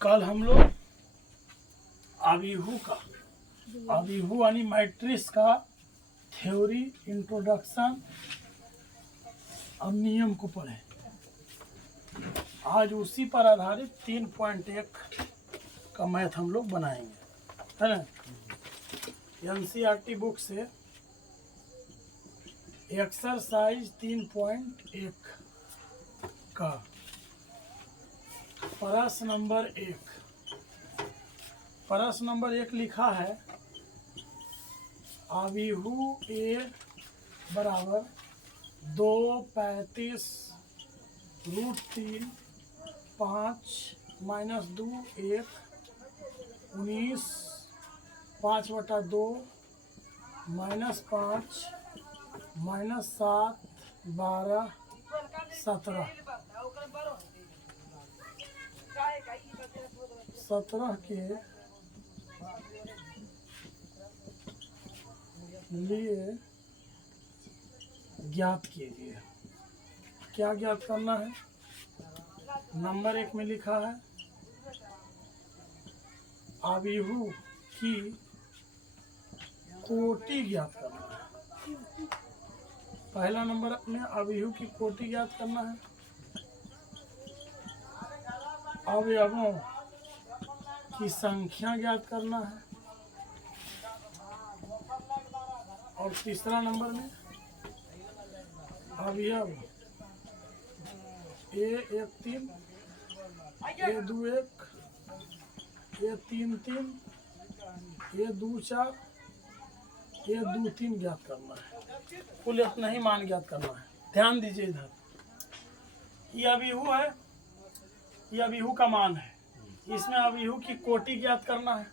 कल हम लोग अभिहू यानी मैट्रिक्स का थ्योरी, इंट्रोडक्शन और नियम को पढ़े। आज उसी पर आधारित 3.1 का मैथ हम लोग बनाएंगे, है ना। एनसीईआरटी बुक से एक्सरसाइज 3.1 का प्रश्न नंबर 1। प्रश्न नंबर 1 लिखा है अभिहू ए बराबर 2 35 √3 5 - 2 1 19 5/2 -5 -7 12 17 17 के लिए ज्ञात कीजिए। क्या ज्ञात करना है? नंबर 1 में लिखा है अभिहू की कोटि ज्ञात करना है। पहला नंबर में अभिहू की कोटि ज्ञात करना है, अवयवों की संख्या ज्ञात करना है, और तीसरा नंबर में अवयव A1 3 A2 1 A3 3 A2 4 A2 3 ज्ञात करना है। कुल इतना ही मान ज्ञात करना है। ध्यान दीजिए, इधर ये अभिहू है, ये अभिहू का मान है, इसमें अभिहू की कोटि ज्ञात करना है।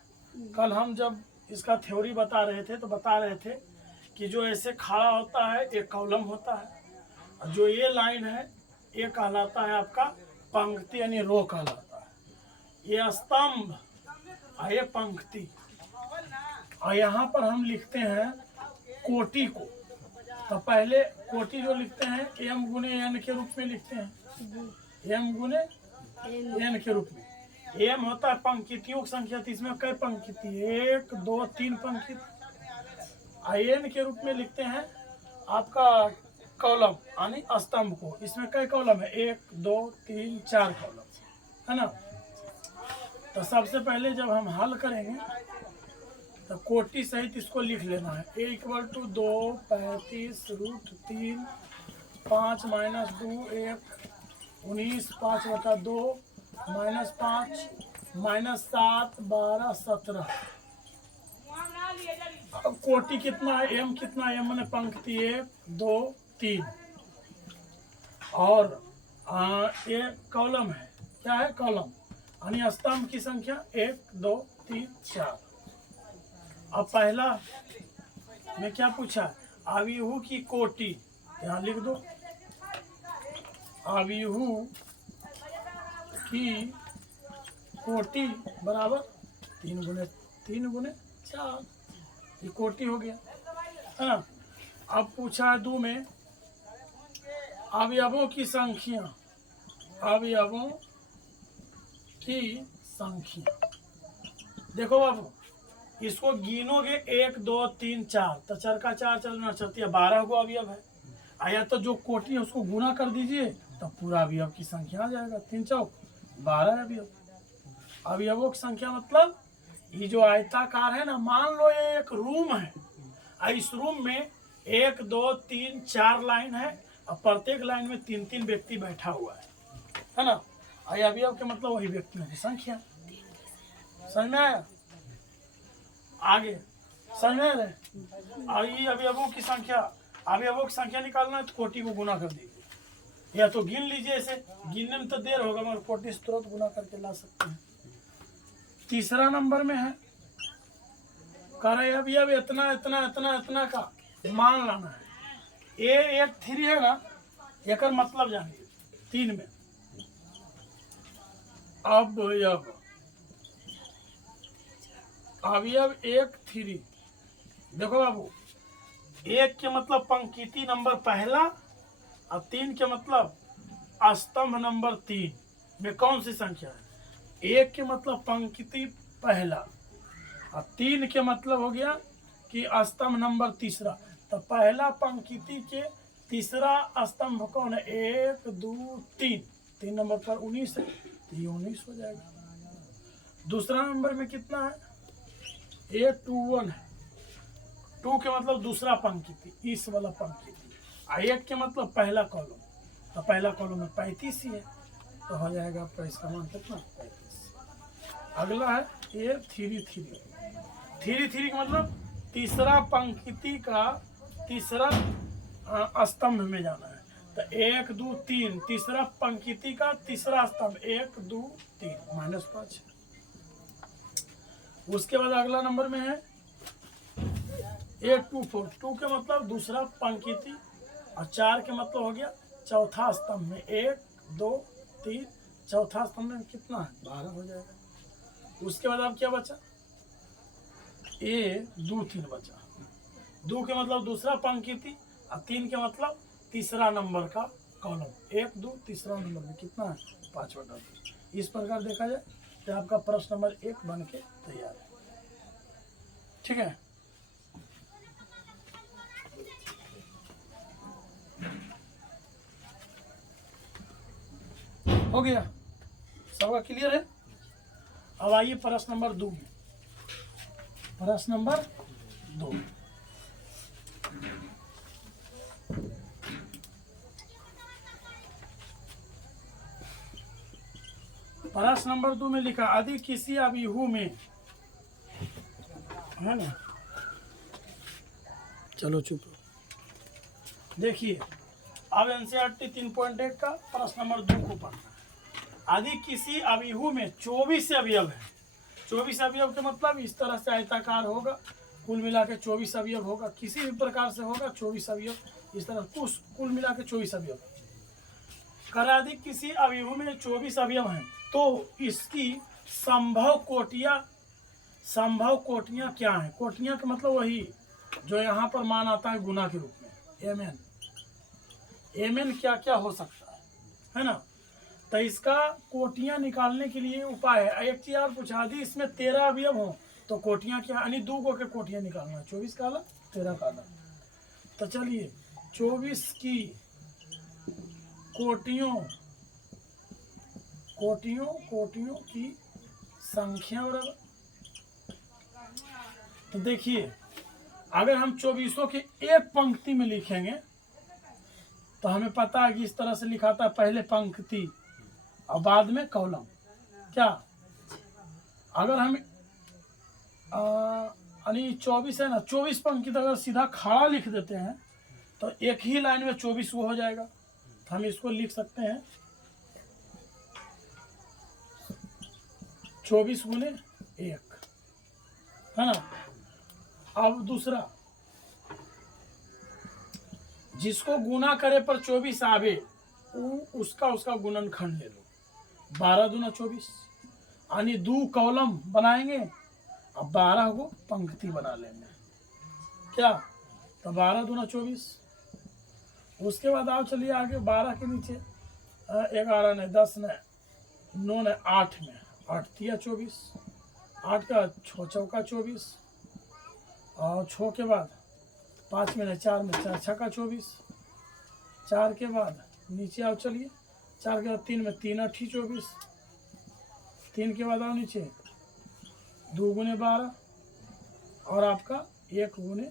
कल हम जब इसका थ्योरी बता रहे थे तो बता रहे थे कि जो ऐसे खड़ा होता है एक कॉलम होता है, और जो ये लाइन है ये कहलाता है आपका पंक्ति यानी रो कहलाता है। ये स्तंभ और ये पंक्ति, और यहाँ पर हम लिखते हैं कोटि को। तो पहले कोटि जो लिखते हैं m गुने n के रूप में लिखते हैं, m गुने n के रूप में। m होता है पंक्तियों की संख्या, तो इसमें कई पंक्ति? 1 2 3 पंक्ति। n के रूप में लिखते हैं आपका कॉलम यानी स्तंभ को। इसमें कई कॉलम है? 1 2 3 4 कॉलम, है ना। तो सबसे पहले जब हम हल करेंगे तो कोटि सहित इसको लिख लेना है। A = 2 35 √3 5 - 2 1 19 5/2 -5 -7 12 17। अब कोटि कितना है? m कितना है? m मैंने पंक्ति 1 2 3, और ये कॉलम है। क्या है? कॉलम यानी स्तंभ की संख्या 1 2 3 4। अब पहला में क्या पूछा? अभिहू की कोटि। यहाँ लिख दो, अभिहू की कोटि बराबर 3 गुने 4। ये कोटि हो गया, है ना। अब पूछा है 2 में अवयवों की संख्या। अवयवों की संख्या देखो बाबू, इसको गिनोगे 1 2 3 4, तो 4 का 4 चलना चलती है 12 को अवयव है। आया तो जो कोटि है उसको गुना कर दीजिए तो पूरा अवयव की संख्या आ जाएगा। 3 चौक 12 अवयव। अवयवों की संख्या मतलब ये जो आयताकार है ना, मान लो ये एक रूम है, और इस रूम में 1 2 3 4 लाइन है, और प्रत्येक लाइन में 3 व्यक्ति बैठा हुआ है ना। और अवयव के मतलब वही व्यक्तियों की संख्या। समझ में आया? आगे समझ में आ रहा है? और ये अवयवों की संख्या निकालना है तो कोटि को गुना कर दीजिए, या तो गिन लीजिए। ऐसे गिनने में तो देर होगा, मगर कोटि से तुरंत गुना करके ला सकते हैं। तीसरा नंबर में है कह रहे अवयव इतना इतना इतना इतना का मान लाना है। A1 3 है ना, एक मतलब जानिए 3 में अवयव 1 3। देखो बाबू, 1 के मतलब पंक्ति नंबर पहला, और 3 के मतलब स्तंभ नंबर 3 में कौन सी संख्या है? एक के मतलब पंक्ति पहला, और 3 के मतलब हो गया कि स्तंभ नंबर तीसरा। तो पहला पंक्ति के तीसरा स्तंभ कौन है? 1 2 3, 3 नंबर पर 19 है, तो ये 19 हो जाएगा। दूसरा नंबर में कितना है? 821 है। 2 के मतलब दूसरा पंक्ति, इस वाला पंक्ति, और 1 के मतलब पहला कॉलम, तो पहला कॉलम में 35 ही है, तो हो जाएगा आपका इसका मान कितना? 35। अगला है A33। 33 का मतलब तीसरा पंक्ति का तीसरा स्तंभ में जाना है, तो 1 2 3, तीसरा पंक्ति का तीसरा स्तंभ, 1 2 3, -5। उसके बाद अगला नंबर में है A24। 2 के मतलब दूसरा पंक्ति, और 4 के मतलब हो गया चौथा स्तंभ में, 1 2 3, चौथा स्तंभ में कितना है? 12 हो जाएगा। उसके बाद अब क्या बचा? A23 बचा। 2 के मतलब दूसरा पंक्ति, और 3 के मतलब तीसरा नंबर का कॉलम, 1 2, तीसरा नंबर में कितना है? 5/2। इस प्रकार देखा जाए तो आपका प्रश्न नंबर 1 बन के तैयार है। ठीक है, हो गया, सबका क्लियर है। अब आइए प्रश्न नंबर 2। प्रश्न नंबर 2, प्रश्न नंबर 2 में लिखा यदि किसी अभिहू में, है ना, चलो चुप। देखिए अब एनसीईआरटी 3.1 का प्रश्न नंबर 2 को पढ़ना है। यदि किसी अभिहू में 24 अवयव है, 24 अवयव के मतलब इस तरह से आयताकार होगा, कुल मिला के 24 अवयव होगा, किसी भी प्रकार से होगा 24 अवयव, इस तरह कुल मिला के 24 अवयव। यदि किसी अभिहू में 24 अवयव हैं तो इसकी संभव कोटियां क्या हैं? कोटियां का मतलब वही जो यहाँ पर मान आता है गुना के रूप में, mn क्या क्या हो सकता है ना। तो इसका कोटियां निकालने के लिए उपाय है। एक चीज और पूछा, यदि इसमें 13 अवयव हो तो कोटियां क्या, यानी 2 गो के कोटियां निकालना है, 24 का अलग 13 का अलग। तो चलिए 24 की कोटियों की संख्या बराबर, तो देखिए अगर हम 24 के एक पंक्ति में लिखेंगे तो हमें पता है कि इस तरह से लिखा था, पहले पंक्ति और बाद में कॉलम। क्या अगर हम यानी 24 है ना, 24 पंक्ति अगर सीधा खड़ा लिख देते हैं तो एक ही लाइन में 24 वो हो जाएगा। तो हम इसको लिख सकते हैं 24 गुने 1, है ना। अब दूसरा, जिसको गुना करे पर 24 आवे उसका गुणनखंड ले लो, 12 दूना 24, यानी 2 कॉलम बनाएंगे और 12 को पंक्ति बना लेंगे। क्या, तो 12 दूना 24। उसके बाद आप चलिए आगे, 12 के नीचे 11 ने 10 ने 9 ने 8 में, 8 तिया 24, 8 का 6 चौका 24, और 6 के बाद 5 में 4 में 4 छक्का 24, 4 के बाद नीचे आओ, चलिए 4 के बाद 3 में 3 8 24, 3 के बाद आओ नीचे 2 गुने 12 और आपका 1 गुने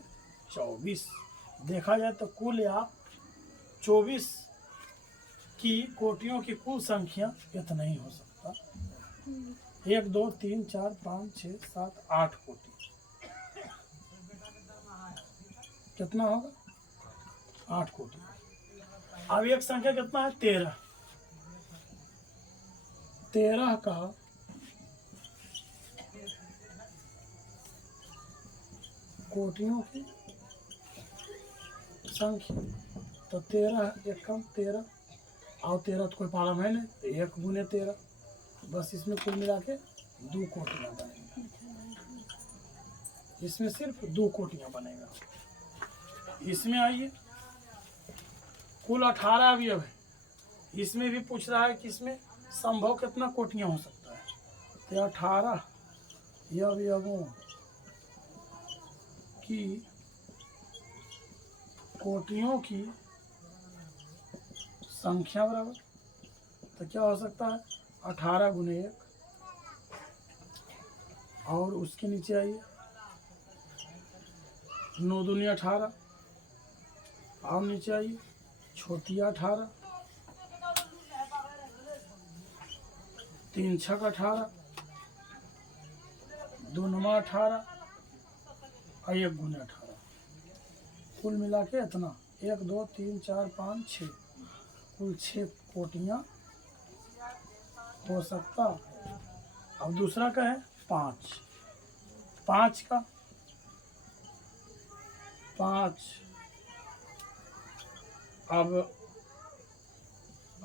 24। देखा जाए तो कुल आप 24 की कोटियों की कुल संख्या इतना ही हो सकता, 1 2 3 4 5 6 7 8 कोटि। कितना होगा? 8 कोटि। अब एक संख्या कितना है? 13। 13 का कोटियों की संख्या, तो 13 एक कम 13 और 13 तो कोई पारम है नहीं, तो 1 गुने 13, बस इसमें कुल मिला के 2 कोटियाँ बनेंगी। इसमें सिर्फ 2 कोटियाँ बनेगा। इसमें आइए, कुल 18 अवयव है, इसमें भी पूछ रहा है कि इसमें संभव कितना कोटियाँ हो सकता है, ये 18 अवयवों की कोटियों की संख्या बराबर, तो क्या हो सकता है 18 गुने 1, और उसके नीचे आइए 9 दूनी 18, और नीचे आइए छोटी 18, 3 छक 18, 2 नमा 18 और 1 गुने 18, कुल मिला के इतना 1 2 3 4 5 6, कुल 6 कोटियाँ हो सकता। अब दूसरा का है 5 का 5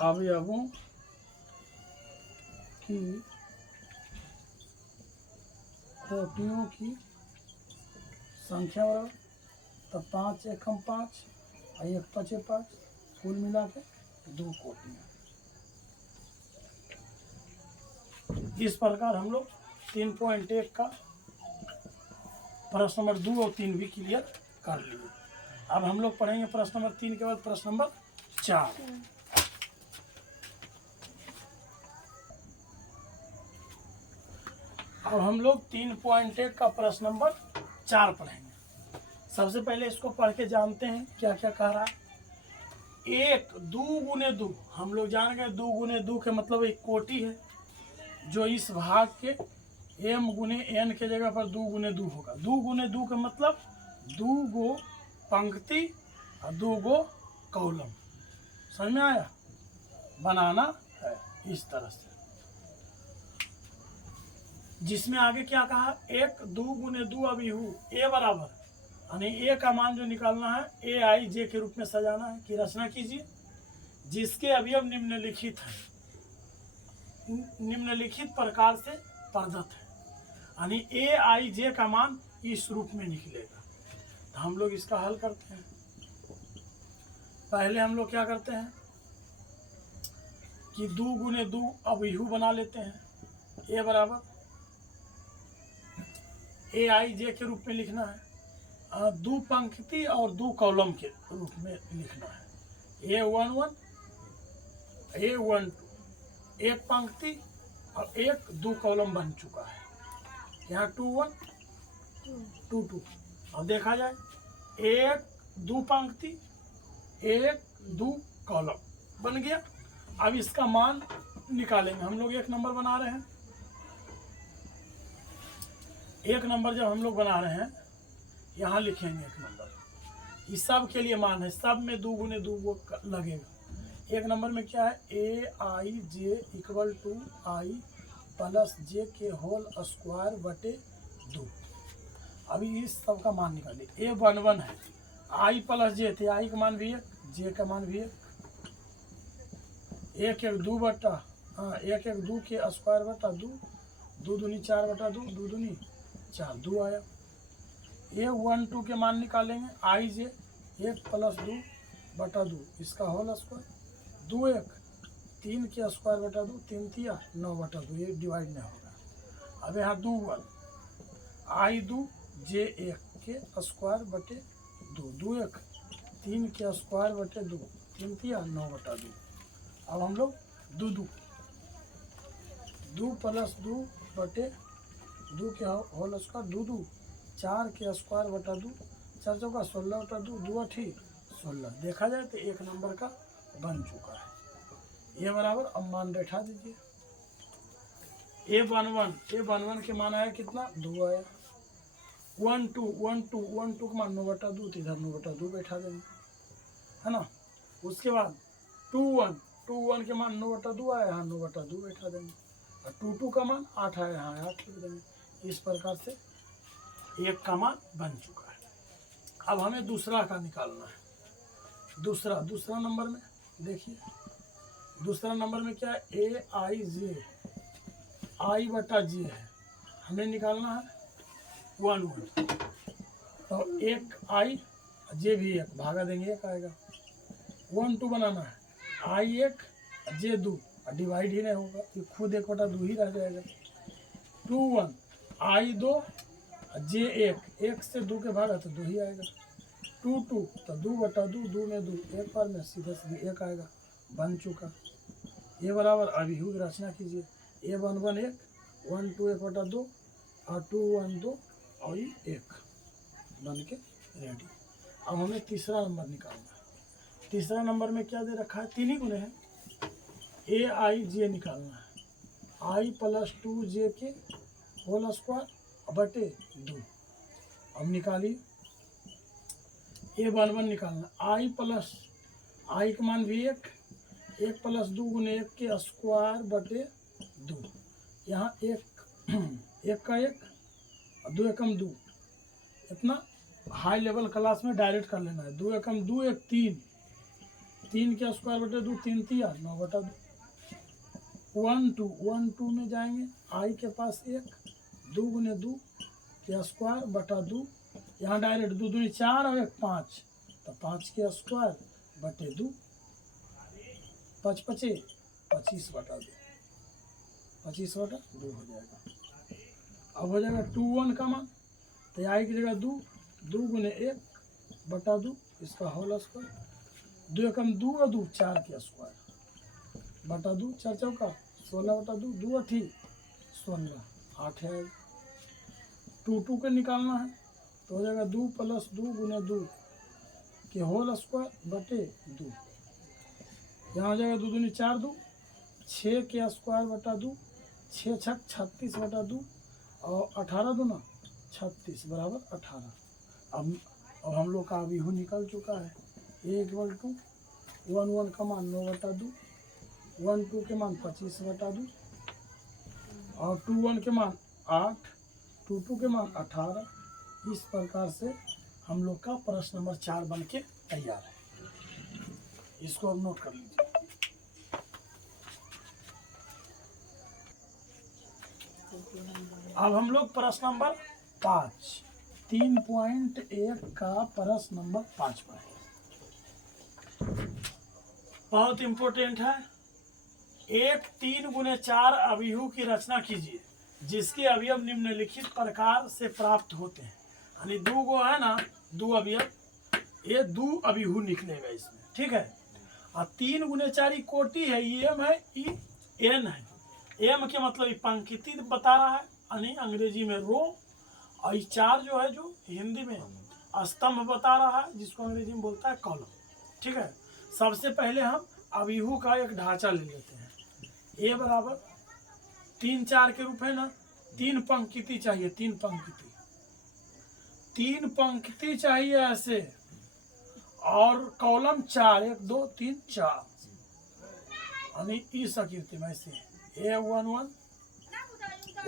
अवयवों की कोटियों की संख्या बराबर, तब 5 एकम 5 और 1 5 5, कुल मिला के 2 कोटियाँ। इस प्रकार हम लोग 3.1 का प्रश्न नंबर 2 और 3 भी क्लियर कर लिए। अब हम लोग पढ़ेंगे प्रश्न नंबर 3 के बाद प्रश्न नंबर 4। अब हम लोग 3.1 का प्रश्न नंबर 4 पढ़ेंगे। सबसे पहले इसको पढ़ के जानते हैं क्या क्या कह रहा है। 1 2 गुने 2, हम लोग जान गए 2 गुने 2 के मतलब एक कोटि है, जो इस भाग के m गुने n के जगह पर 2 गुने 2 होगा। 2 गुने 2 का मतलब 2 गो पंक्ति और 2 गो कॉलम, समझ में आया, बनाना है इस तरह से। जिसमें आगे क्या कहा, 1 2 गुने 2 अभिहू a बराबर, यानी a का मान जो निकालना है a i j के रूप में सजाना है कि रचना कीजिए जिसके अवयव निम्नलिखित है, निम्नलिखित प्रकार से प्रदत्त है, यानी a i j का मान इस रूप में निकलेगा। तो हम लोग इसका हल करते हैं। पहले हम लोग क्या करते हैं कि 2 गुने 2 अभिहू बना लेते हैं। a बराबर a i j के रूप में लिखना है, 2 पंक्ति और 2 कॉलम के रूप में लिखना है। a11 a12 एक पंक्ति और 2 कॉलम बन चुका है। यहाँ 21 22, और देखा जाए 1 2 पंक्ति 1 2 कॉलम बन गया। अब इसका मान निकालेंगे। हम लोग 1 नंबर बना रहे हैं। 1 नंबर जब हम लोग बना रहे हैं, यहाँ लिखेंगे 1 नंबर। इस सब के लिए मान है, सब में 2 गुने 2 वो लगेगा। 1 नंबर में क्या है, a i j equal to i plus j के होल स्क्वायर बटे 2। अभी इस सब का मान निकालिए। a11 है, i प्लस j थे, i का मान भी 1, j का मान भी 1, 1 1 2 बटा 1 1 2 के स्क्वायर बटा 2, 2 दूनी 4 बटा 2, 2 दूनी 4, 2 आया। a12 के मान निकालेंगे, i j 1 प्लस 2 बटा 2, इसका होल स्क्वायर, 2 1 3 के स्क्वायर बटा 2, 3 3 9 बटा 2, ये डिवाइड नहीं होगा। अब यहाँ 2 1 i 2 j 1 के स्क्वायर बटे 2, 2 1 3 के स्क्वायर बटे 2, 3 3 9 बटा 2। अब हम लोग 2 2 2 प्लस 2 बटे 2 के होल स्क्वायर, 2 2 4 के स्क्वायर बटा 2, 4 चौका 16 बटा 2, 2 8 16। देखा जाए तो 1 नंबर का बन चुका है। ये बराबर, अब मान बैठा दीजिए। a11 के मान आया कितना, 2 आया। 1 2 का मान 9 बटा 2, तो इधर 9 बटा 2 बैठा देंगे, है ना। उसके बाद 2 1 के मान 9 बटा 2 आया, यहाँ 9 बटा 2 बैठा देंगे। और 2 2 का मान 8 आया, यहाँ 8 लिख देंगे। इस प्रकार से 1 का मान बन चुका है। अब हमें दूसरा का निकालना है। दूसरा नंबर में देखिए, दूसरा नंबर में क्या है, a i j i बटा j है, हमें निकालना है 1 1। तो 1 i j भी 1 भागा देंगे, 1 आएगा। 1 2 बनाना है, i 1 j 2, डिवाइड ही नहीं होगा, ये खुद 1 बटा 2 ही रह जाएगा। 2 1 आई 2 जे 1 1 से 2 के भाग है तो 2 ही आएगा। 2 2 तो 2 बटा 2 2 में 2 एक बार में सीधे सीधे 1 आएगा, बन चुका। ये बराबर अभिहू की रचना कीजिए। ए 1 1 1 1 2 1 बटा 2 और 2 1 2 और ये 1 बन के रेडी। अब हमें तीसरा नंबर निकालना है। तीसरा नंबर में क्या दे रखा है, 3 ही गुणे हैं। ए आई जे निकालना है। आई प्लस 2 जे के होल स्क्वायर बटे 2। अब निकालिए। ए 1 1 निकालना, आई प्लस आई का मान भी 1 1 प्लस 2 गुने 1 के स्क्वायर बटे 2। यहाँ 1 का 1 2 एकम 2, इतना हाई लेवल क्लास में डायरेक्ट कर लेना है। 2 एकम 2 1 3 3 के स्क्वायर बटे 2 3 3 9 बटा 2। 1 2 1 2 में जाएंगे, आई के पास 1 2 गुने 2 के स्क्वायर बटा 2। यहाँ डायरेक्ट 2 2 4 और 1 5 तो 5 के स्क्वायर बटे 2। 5 5 25 बटा 2 25 बटा 2 हो जाएगा। अब हो जाएगा 2 1 का मान, तो आई की जगह 2 2 गुने 1 बटा 2 इसका होल स्क्वायर। 2 एकम 2 और 2 4 के स्क्वायर बटा 2 4 चौका 16 बटा 2 2 8 16 8 है। 2 2 के निकालना है तो हो जाएगा 2 प्लस 2 गुने 2 के होल स्क्वायर बटे 2। यहाँ हो जाएगा 2 दूनी 4 2 6 के स्क्वायर बटा 2 6 छक 36 बटा 2 और 18 दूना 36 बराबर 18। अब हम लोग का अभिहू निकल चुका है। ए इक्वल टू 1 1 का मान 9 बटा 2 1 2 के मान 25 बटा 2 और 2 1 के मान 8 2 2 के मान 18। इस प्रकार से हम लोग का प्रश्न नंबर 4 बन के तैयार है। इसको अब नोट कर लीजिए। अब हम लोग प्रश्न नंबर 5 3.1 का प्रश्न नंबर 5 पर बहुत इंपॉर्टेंट है। एक 3 गुने 4 अभिहू की रचना कीजिए जिसके अवयव निम्नलिखित प्रकार से प्राप्त होते हैं। यानी 2 गो है ना, 2 अवयव, ये 2 अभिहू निकलेगा इसमें, ठीक है। और 3 गुने 4 कोटि है, एम है, एन है। एम के मतलब पंक्ति बता रहा है, यानी अंग्रेजी में रो, और 4 जो है जो हिंदी में स्तंभ बता रहा है, जिसको अंग्रेजी में बोलता है कॉलम, ठीक है। सबसे पहले हम अभिहू का एक ढांचा ले लेते हैं। ए बराबर 3 4 के रूप है ना, 3 पंक्ति चाहिए, 3 पंक्ति चाहिए ऐसे, और कॉलम 4 1 2 3 4, यानी इस आकृति में ऐसे A 1 1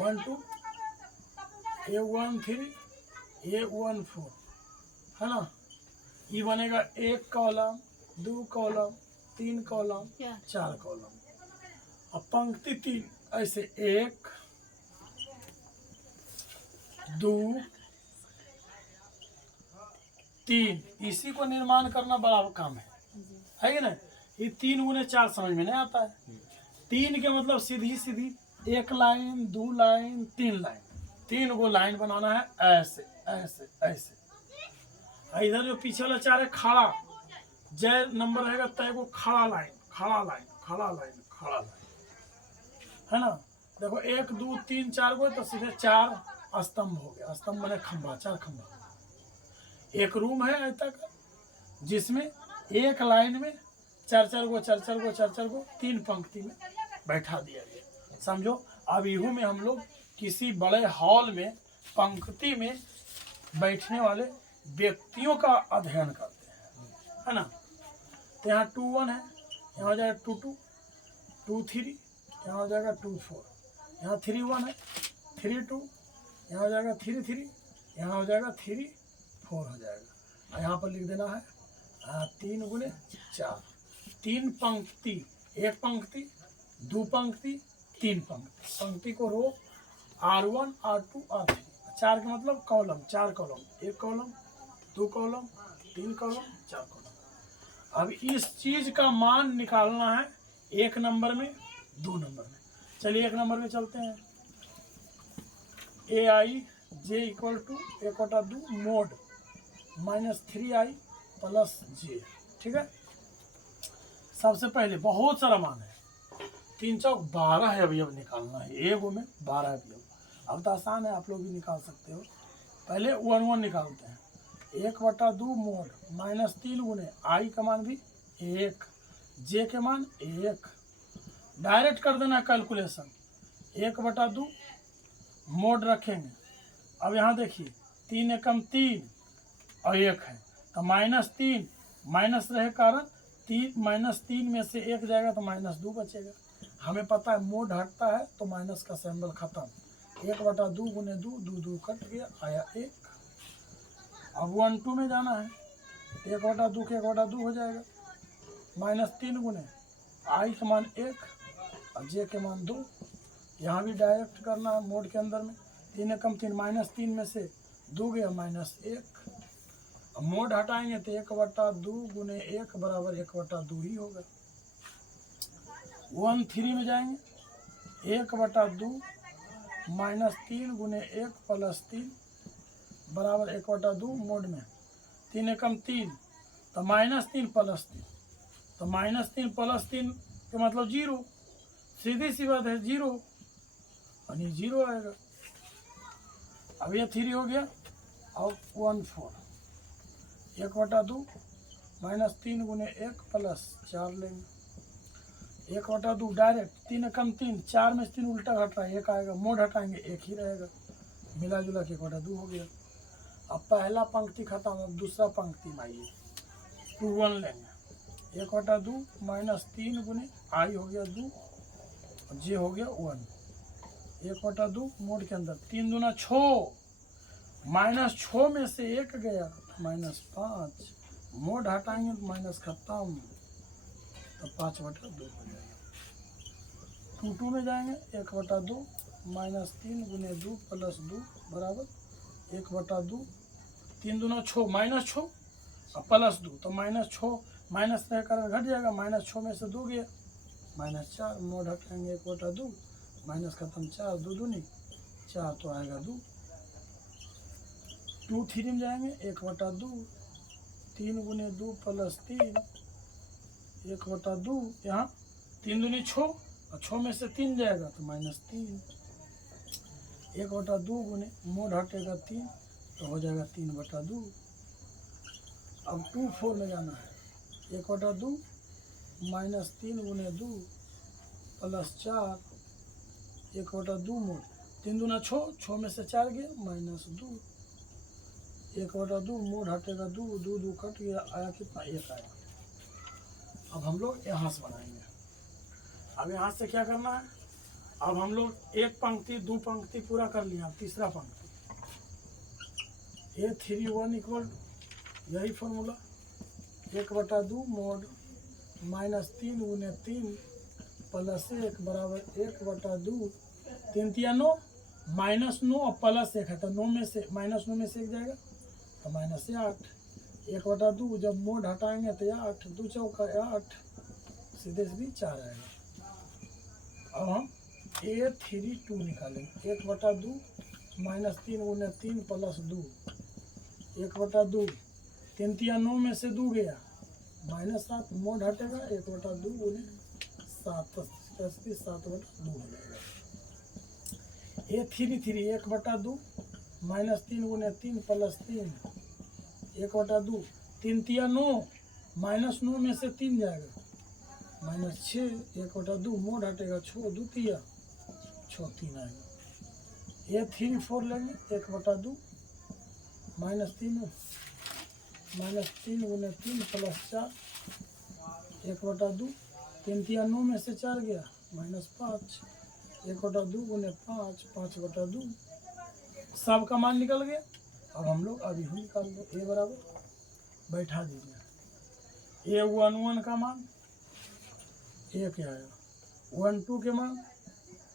1 2 A 1 3 A 1 4 है ना। ये बनेगा 1 कॉलम 2 कॉलम 3 कॉलम 4 कॉलम। अब पंक्ति 3 ऐसे 1 2 3, इसी को निर्माण करना बड़ा काम है कि ना। ये 3 गुने 4 समझ में नहीं आता है। 3 के मतलब सीधी सीधी 1 लाइन 2 लाइन 3 लाइन, 3 गो लाइन बनाना है ऐसे ऐसे ऐसे। इधर जो पीछे वाला 4 है खड़ा, जय नंबर रहेगा तय को खड़ा लाइन खड़ा लाइन खड़ा लाइन खड़ा लाइन, है ना। देखो 1 2 3 4 गो तो सीधे 4 स्तंभ हो गया। स्तंभ बने खंभा, 4 खंभा। एक रूम है अभी तक जिसमें एक लाइन में 4 4 गो 3 पंक्ति में बैठा दिया गया। समझो अभिहू में हम लोग किसी बड़े हॉल में पंक्ति में बैठने वाले व्यक्तियों का अध्ययन करते हैं, है ना। तो यहाँ 2 1 है, यहाँ हो जाएगा 2 2 2 3, यहाँ हो जाएगा 2 4, यहाँ 3 1 है 3 2, यहाँ हो जाएगा 3 3, यहाँ हो जाएगा 3 4 हो जाएगा। और यहाँ पर लिख देना है 3 गुने 4, 3 पंक्ति, 1 पंक्ति 2 पंक्ति 3 पंक्ति। पंक्ति को रो R1 R2 R3, 4 का मतलब column, 4 column, 1 column 2 column 3 column 4 column. अब इस चीज का मान निकालना है 1 नंबर में 2 नंबर में। चलिए 1 नंबर में चलते हैं। A I J equal to 1/2 mod -3i plus J. ठीक है, सबसे पहले बहुत सारा मान है, 3 चौक 12 है अवयव निकालना है, एगो में 12 अवयव। अब तो आसान है, आप लोग भी निकाल सकते हो। पहले 1 निकालते हैं, 1/2 मोड -3 गुने आई का मान भी 1, जे के मान 1, डायरेक्ट कर देना कैलकुलेशन। 1/2 मोड रखेंगे, अब यहाँ देखिए 3 एकम 3 और 1 है तो -3, माइनस रहे कारण 3 में से 1 जाएगा तो -2 बचेगा। हमें पता है मोड हटता है तो माइनस का सिंबल खत्म। 1/2 गुने 2, 2 कट गया, आया 1। अब 1 2 में जाना है, 1/2 के 1/2 हो जाएगा, -3 गुने आई का मान 1 और जे के मान 2। यहाँ भी डायरेक्ट करना है मोड के अंदर में, 3 एकम 3, -3 में से 2 गया -1। अब मोड हटाएंगे तो 1/2 गुने 1 बराबर 1/2 ही होगा। 1 3 में जाएंगे, 1/2 -3 गुने 1 प्लस 3 बराबर 1/2 मोड में 3 एकम 3 तो -3 प्लस 3, तो -3 प्लस 3 का मतलब 0, सीधी सी बात है 0, यानी 0 आएगा। अब ये 3 हो गया, और 1 4, 1/2 -3 गुने 1 प्लस 4 लेंगे, 1/2 डायरेक्ट 3 एकम 3, 4 में से 3 उल्टा घट रहा है, 1 आएगा, मोड हटाएंगे 1 ही रहेगा, मिला जुला के 1/2 हो गया। अब पहला पंक्ति खत्म, अब दूसरा पंक्ति में आइए, 2 1 लेंगे, 1/2 -3 गुने आई हो गया 2 और जे हो गया 1, 1/2 मोड के अंदर 3 दूना 6, -6 में से 1 गया -5, मोड हटाएंगे तो माइनस खत्म, तो 5/2 हो जाएगा। 2 2 में जाएंगे, 1/2 -3 गुने 2 प्लस 2 बराबर 1/2, 3 दूना 6, -6 और प्लस 2, तो -6 माइनस रह कर घट जाएगा, -6 में से 2 गया -4, मोड हटाएंगे 1/2, माइनस खत्म, 4 2 दूनी 4 तो आएगा 2। 2 3 में जाएंगे, 1/2, 3 गुने 2 प्लस 3, 1/2, यहाँ 3 दूनी 6 और 6 में से 3 जाएगा तो -3, 1/2 गुने मोड हटेगा 3 तो हो जाएगा 3/2। अब 2 4 में जाना है, 1/2 -3 गुने 2 प्लस 4, 1/2 मोड 3 दूना 6, 6 में से 4 गया -2, 1/2 मोड हटेगा 2 2 2 कट गया, आया कितना 1 आया। अब हम लोग यहाँ से बनाएंगे, अब यहाँ से क्या करना है, अब हम लोग एक पंक्ति 2 पंक्ति पूरा कर लिया, तीसरा पंक्ति A3 1 इक्वल, यही फॉर्मूला 1/2 मोड -3 गुने 3 प्लस 1 बराबर 1/2, 3 3 9, -9 और प्लस 1 है तो 9 में से -9 में से 1 जाएगा तो -8, 1/2 जब मोड हटाएंगे तो 8, 2 चौका 8, सीधे सीधे 4 आएगा। अब हम A3 2 निकालेंगे, 1/2 -3 गुने 3 प्लस 2, 1/2, 3 3 9 में से 2 गया -7, मोड हटेगा 1/2 गुने 7 7/2 हो जाएगा। A3 3, 1/2 -3 गुने 3 प्लस 3, 1/2, 3 3 9, -9 में से 3 जाएगा -6, 1/2 मोड हटेगा 6 2 3 6 3 आएगा। A3 4 लेंगे, 1/2 -3 गुने 3 प्लस 4, 1/2, 3 3 9 में से 4 गया -5, 1/2 गुने 5, 5/2, सब का मान निकल गया। अब हम लोग अभी हम निकाल दो, ए बराबर बैठा दीजिए, A11 का मान 1 आया, 1 2 के मान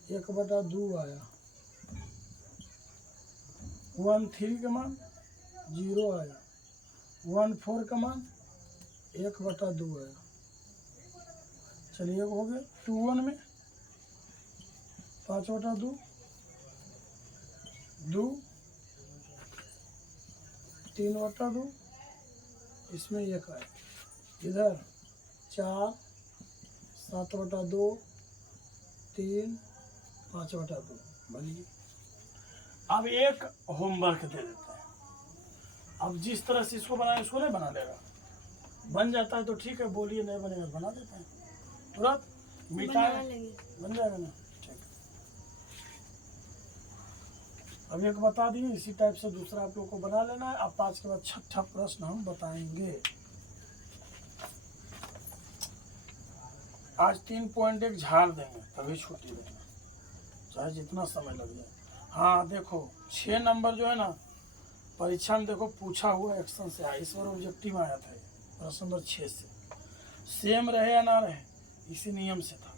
1/2 आया, 1 3 का मान 0 आया, 1 4 का मान 1/2 आया। चलिए हो गया 2 1 में 5/2, 2 3/2, इसमें 1 आए, इधर 4 7/2, 3 5/2 बनिए। अब एक होमवर्क दे देते हैं। अब जिस तरह से इसको बनाए इसको नहीं बना लेगा, बन जाता है तो ठीक है, बोलिए, नहीं बनेगा बना देते हैं, तुरंत मिटाए बन जाएगा ना। ठीक, अब एक बता दिए, इसी टाइप से दूसरा आप लोग को बना लेना है। अब 5 के बाद 6ठा प्रश्न हम बताएंगे। आज 3.1 झाड़ देंगे, तभी छुट्टी देंगे, चाहे जितना समय लग जाए। हाँ देखो 6 नंबर जो है ना परीक्षा में, देखो पूछा हुआ एक्शन से आया, इस बार ऑब्जेक्टिव आया था प्रश्न नंबर 6 से, सेम रहे या ना रहे इसी नियम से था।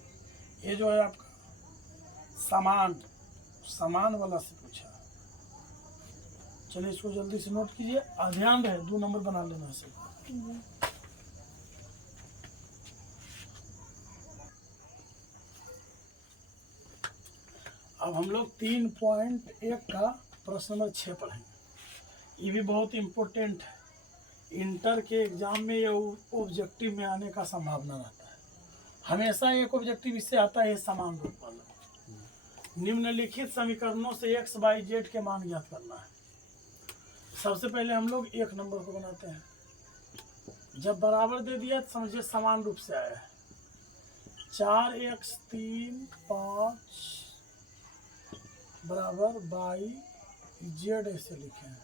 ये जो है आपका समान वाला से पूछा है। चलिए इसको जल्दी से नोट कीजिए, ध्यान रहे 2 नंबर बना लेना से। अब हम लोग 3.1 का प्रश्न नंबर 6 पढ़ेंगे। ये भी बहुत इम्पोर्टेंट है, इंटर के एग्जाम में या ऑब्जेक्टिव में आने का संभावना रहता है। हमेशा एक ऑब्जेक्टिव इससे आता है, समान रूप वाला। निम्नलिखित समीकरणों से x, y, z के मान ज्ञात करना है। सबसे पहले हम लोग 1 नंबर को बनाते हैं। जब बराबर दे दिया तो समझिए समान रूप से आया है। 4x 3 5 बराबर y z ऐसे लिखे हैं,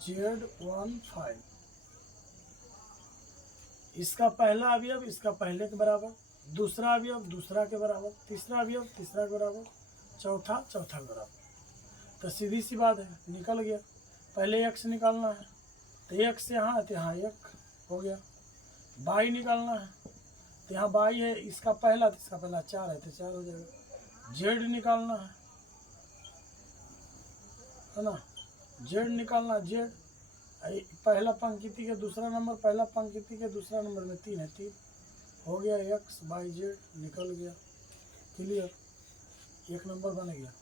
z1 5। इसका पहला अवयव इसका पहले के बराबर, दूसरा अवयव दूसरा के बराबर, तीसरा अवयव तीसरा के बराबर, चौथा चौथा के बराबर। तो सीधी सी बात है, निकल गया। पहले x निकालना है तो x से यहाँ है तो यहाँ 1 हो गया। y निकालना है तो यहाँ y है, इसका पहला तो इसका पहला 4 है तो 4 हो जाएगा। z निकालना है ना, z निकालना, z पहला पंक्ति के दूसरा नंबर, पहला पंक्ति के दूसरा नंबर में 3 है, 3 हो गया। x y z निकल गया, क्लियर। 1 नंबर बन गया।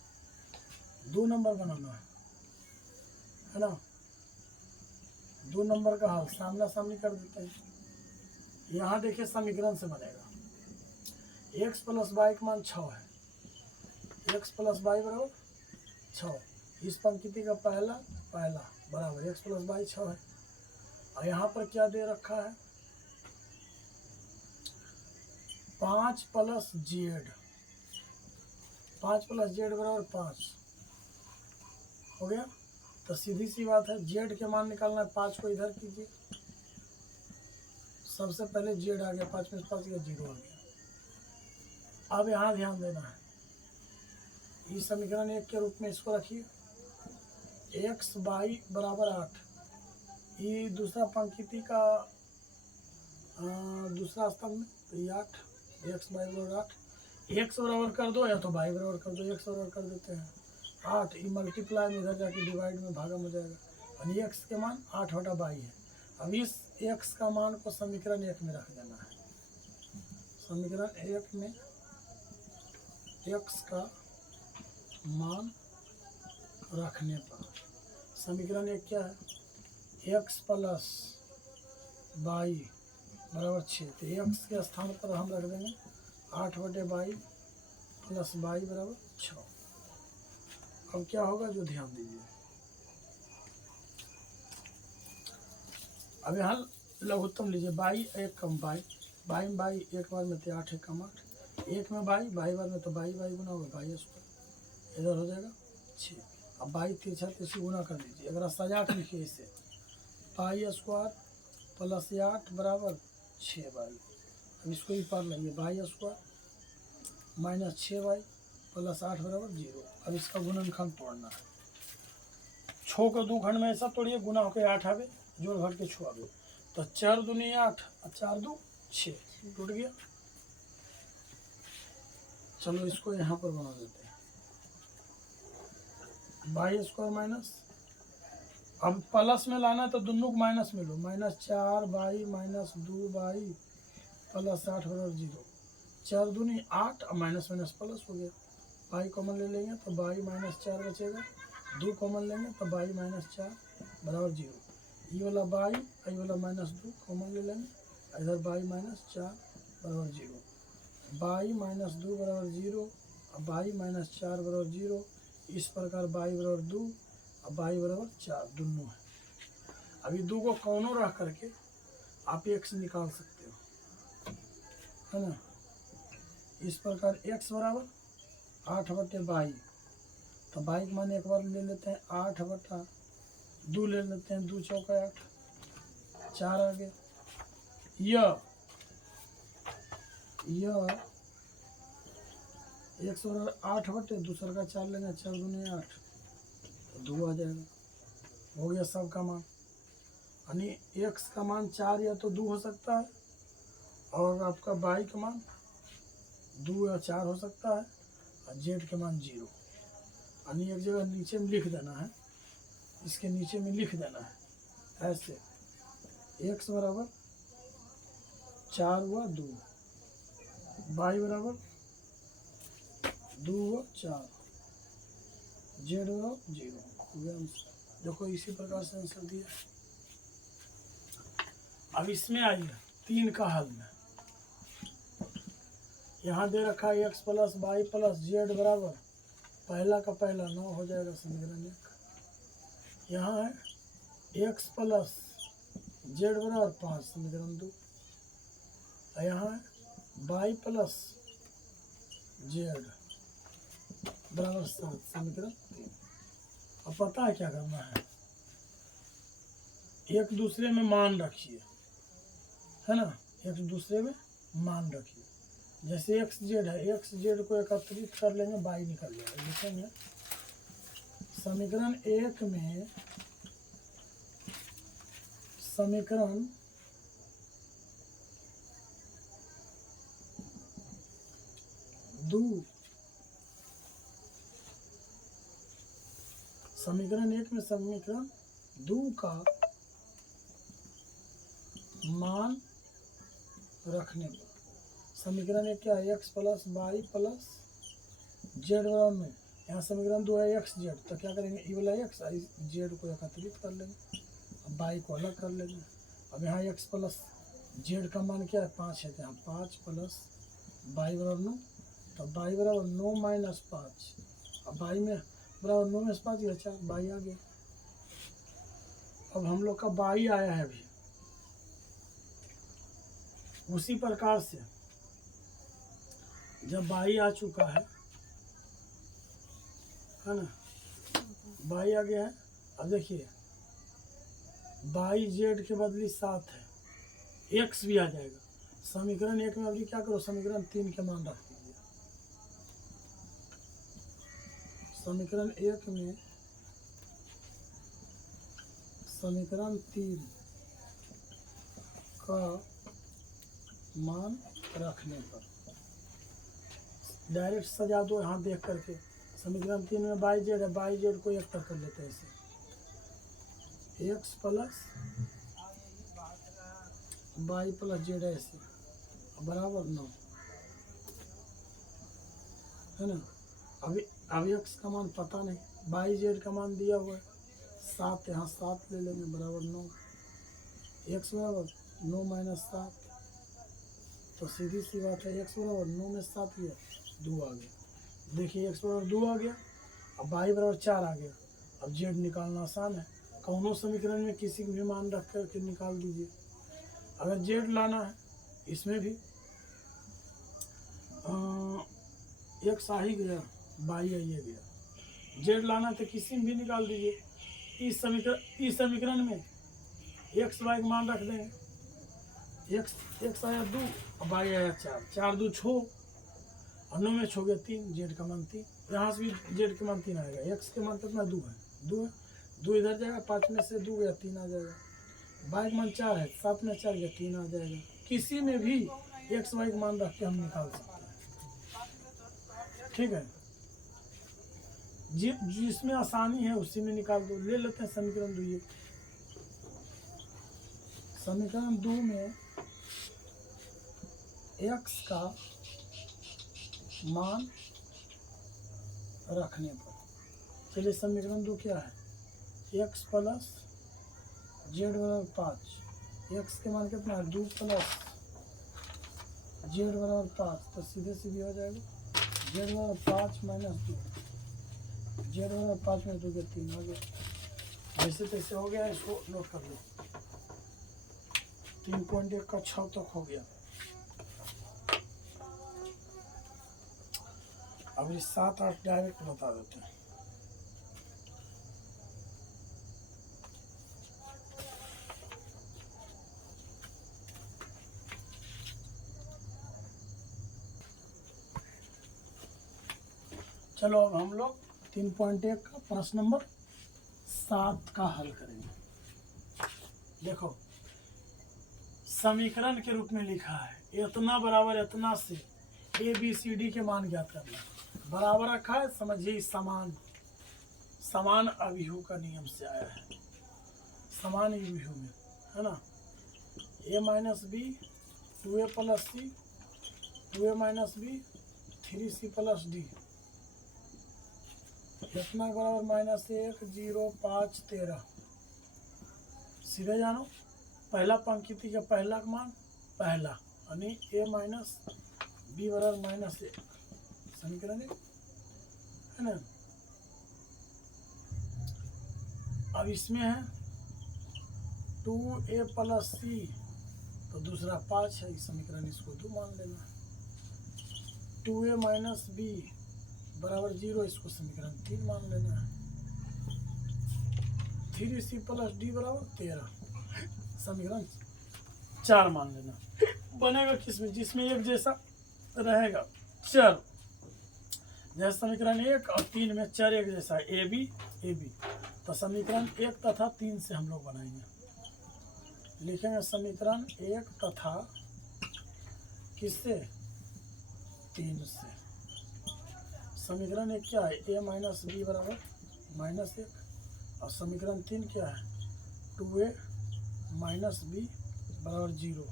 2 नंबर बनाना है ना। 2 नंबर का हल सामना सामनी कर देते हैं। यहाँ देखिए समीकरण से बनेगा, x + y का मान 6 है, x + y बराबर 6। इस पंक्ति का पहला बराबर x + y 6 है। और यहाँ पर क्या दे रखा है, 5 + z, 5 + z बराबर 5 हो गया। तो सीधी सी बात है, z के मान निकालना है। 5 को इधर कीजिए, सबसे पहले z आ गया, 5 में 5 गया 0 आ गया। अब यहाँ ध्यान देना है, इस समीकरण 1 के रूप में इसको रखिए, x y बराबर 8। ये दूसरा पंक्ति का दूसरा स्तंभ में, तो ये 8, x y बराबर 8। x बराबर कर दो या तो y बराबर कर दो, x बराबर कर देते हैं 8। ये मल्टीप्लाई में इधर जाके डिवाइड में भागा हो जाएगा, और ये x के मान 8/y है। अब इस x का मान को समीकरण 1 में रख देना है। समीकरण 1 में x का मान रखने पर समीकरण 1 क्या है, x + y बराबर 6। तो x के स्थान पर हम रख देंगे 8/y + y बराबर 6। अब क्या होगा जो ध्यान दीजिए, अब यहाँ लघुत्तम लीजिए, y 1 कम y में y 1 बार में तो 8 1 कम 8, 1 में y बार में तो y गुना होगा y स्क्वायर, इधर हो जाएगा 6। अब y तिरछा तिरछी गुना कर दीजिए, अगर सजाट लिखिए इसे, y स्क्वायर + 8 बराबर 6y। अब इसको ही पार लाइए, y स्क्वायर - 6y + 8 बराबर 0। अब इसका गुणनखंड तोड़ना है। 6 को 2 खंड में ऐसा तोड़िए, गुना होकर 8 आवे, जोड़ घट के 6 आवे। तो 4 दूनी 8 और 4 2 6, टूट गया। चलो इसको यहाँ पर बना देते हैं, y स्क्वायर माइनस, अब प्लस में लाना है तो दोनों को माइनस में लो, -4y - 2y + 8 बराबर 0। 4 दूनी 8 और माइनस माइनस प्लस हो गया, बाई कॉमन ले लेंगे तो बाई माइनस 4 बचेगा, 2 कॉमन लेंगे तो बाई माइनस 4 बराबर 0। ये वाला बाई, ये वाला माइनस 2 कॉमन ले लेंगे, इधर बाई माइनस 4 बराबर 0। बाई माइनस 2 बराबर 0 और बाई माइनस 4 बराबर 0। इस प्रकार बाई बराबर 2 और बाई बराबर 4 दोनों है। अभी 2 को कौनों रख करके आप x निकाल सकते हो, है ना। इस प्रकार x बराबर 8/22, तो बाई का मान एक बार ले लेते हैं 8/2 ले लेते हैं, 2 चौका 8, 4 आ गया। यह x बराबर 8/, दूसरा का 4 लेंगे, 4 दूनी 8, तो 2 आ जाएगा। हो गया सब का मान, यानी x का मान 4 या तो 2 हो सकता है और आपका बाई का मान 2 या 4 हो सकता है और जेड के मान 0। यानी एक जगह नीचे में लिख देना है, इसके नीचे में लिख देना है ऐसे, x बराबर 4 हुआ 2, बाई बराबर 2 हुआ 4, जेड बराबर 0। देखो इसी प्रकार से आंसर दिया। अब इसमें आइए 3 का हल में, यहाँ दे रखा है x plus by plus Z बराबर, पहला का पहला 9 हो जाएगा समीकरण 1। यहाँ है x प्लस जेड बराबर 5 समीकरण 2, यहाँ है बाई प्लस जेड बराबर 7 समीकरण 3। अब पता है क्या करना है, एक दूसरे में मान रखिए, है ना, एक दूसरे में मान रखिए। जैसे एक्स जेड है, एक्स जेड को एकत्रित कर लेंगे, बाई निकल जाएगा। लिखेंगे समीकरण 1 में समीकरण समीकरण 1 में समीकरण 2 का मान रखने पर समीकरण 1 क्या है, x plus by plus Z बराबर में, यहाँ समीकरण 2 है एक्स जेड, तो क्या करेंगे, ई वाला एक्स जेड को एकत्रित कर लेंगे, अब बाई को अलग कर लेंगे। अब यहाँ एक्स प्लस जेड का मान क्या है 5 है, तो यहाँ 5 प्लस बाई बराबर 9, तो बाई बराबर 9 माइनस 5, अब बाई में बराबर 9 में 5 या 4, बाई आ गया। अब हम लोग का बाई आया है अभी, उसी प्रकार से जब बाई आ चुका है ना, बाई आ गया है। अब देखिए बाई जेड के बदले 7 है, एक्स भी आ जाएगा। समीकरण 1 में अभी क्या करो, समीकरण 3 के मान रख दीजिए। समीकरण 1 में समीकरण 3 का मान रखने पर डायरेक्ट सजा दो, यहाँ देख करके। समीकरण 3 में बाई जेड है, बाई जेड को एक तरफ कर लेते हैं इसे, x plus by plus Z है ऐसे बराबर 9, है ना। अभी एक्स का मान पता नहीं, बाई जेड का मान दिया हुआ है 7, यहाँ 7 ले लेंगे बराबर 9, एक्स बराबर 9 माइनस 7, तो सीधी सी बात है एक्स बराबर 9 में 7 गया 2 आ गया। देखिए एक्स बराबर 2 आ गया, अब बाई बराबर 4 आ गया। अब जेड निकालना आसान है, कौनों समीकरण में किसी भी मान रख करके निकाल दीजिए। अगर जेड लाना है, इसमें भी एक्स आ ही गया, बाई आई गया, जेड लाना तो किसी में भी निकाल दीजिए। इस समीकरण में एक्स बाई का मान रख देंगे, एक्स आया 2 और बाई आया 4, 4 2 6 और 9 में 6 गया 3, जेड का मान 3, यहाँ से भी जेड के मान 3 आएगा। एक्स के मान कितना 2 है, 2 इधर जाएगा, 5 में से 2 गया 3 आ जाएगा। बाई का मान 4 है, 7 में 4 गया 3 आ जाएगा। किसी में भी एक्स वाई का मान रख के हम निकाल सकते हैं, ठीक है। जिसमें आसानी है उसी में निकाल दो। ले लेते हैं समीकरण 2। समीकरण 2 में x का मान रखने पर। चलिए समीकरण 2 क्या है, x प्लस जेड बराबर 5, एक्स के मान कितना है 2 प्लस जेड बराबर 5, तो सीधे सीधे हो जाएगा जेड बराबर 5 माइनस 2, जेड बराबर 5 में 2 के 3 हो गया। जैसे तैसे हो गया, इसको नोट कर लो। 3.1 का 6 तक हो गया। अब ये 7 8 डायरेक्ट बता देते हैं। चलो अब हम लोग 3.1 का प्रश्न नंबर 7 का हल करेंगे। देखो समीकरण के रूप में लिखा है इतना बराबर इतना से ए बी सी डी के मान ज्ञात करना। बराबर रखा है, समझिए समान, समान अभिहु का नियम से आया है, समान अभिहु में है ना। A minus b 2a plus सी, 2a minus b 3c plus d, इतना बराबर माइनस 1 0 5 13। सीधे जानो, पहला पंक्ति का पहला मान पहला, यानी ए माइनस बी बराबर माइनस 1, समीकरण है ना। अब इसमें है 2a प्लस सी, तो दूसरा 5 है, इस समीकरण इसको 2 मान लेना। 2a माइनस बी बराबर 0, इसको समीकरण 3 मान लेना है। 3c प्लस डी बराबर 13, समीकरण 4 मान लेना। बनेगा किसमें, जिसमें एक जैसा रहेगा चर, जैसे समीकरण 1 और 3 में चर एक जैसा है, ए बी, तो समीकरण 1 तथा 3 से हम लोग बनाएंगे। लिखेंगे समीकरण 1 तथा किससे 3 से। समीकरण 1 क्या है, ए माइनस बी बराबर माइनस 1, और समीकरण 3 क्या है 2a माइनस बी बराबर 0।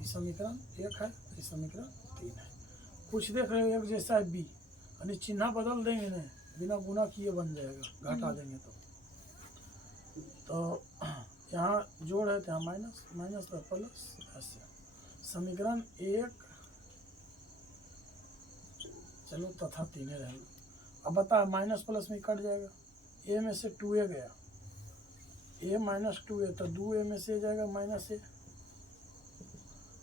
ये समीकरण 1 है, ये समीकरण 3 है। कुछ देख रहे हो एक जैसा है बी, यानी चिन्ह बदल देंगे ना, बिना गुना किए बन जाएगा, घटा देंगे तो यहाँ जोड़ है तो यहाँ माइनस, माइनस पर प्लस, ऐसे। समीकरण 1 चलो तथा 3 रहेगा। अब बता माइनस प्लस में कट जाएगा, ए में से 2a गया, ए माइनस 2a, तो 2a में से जाएगा माइनस 1,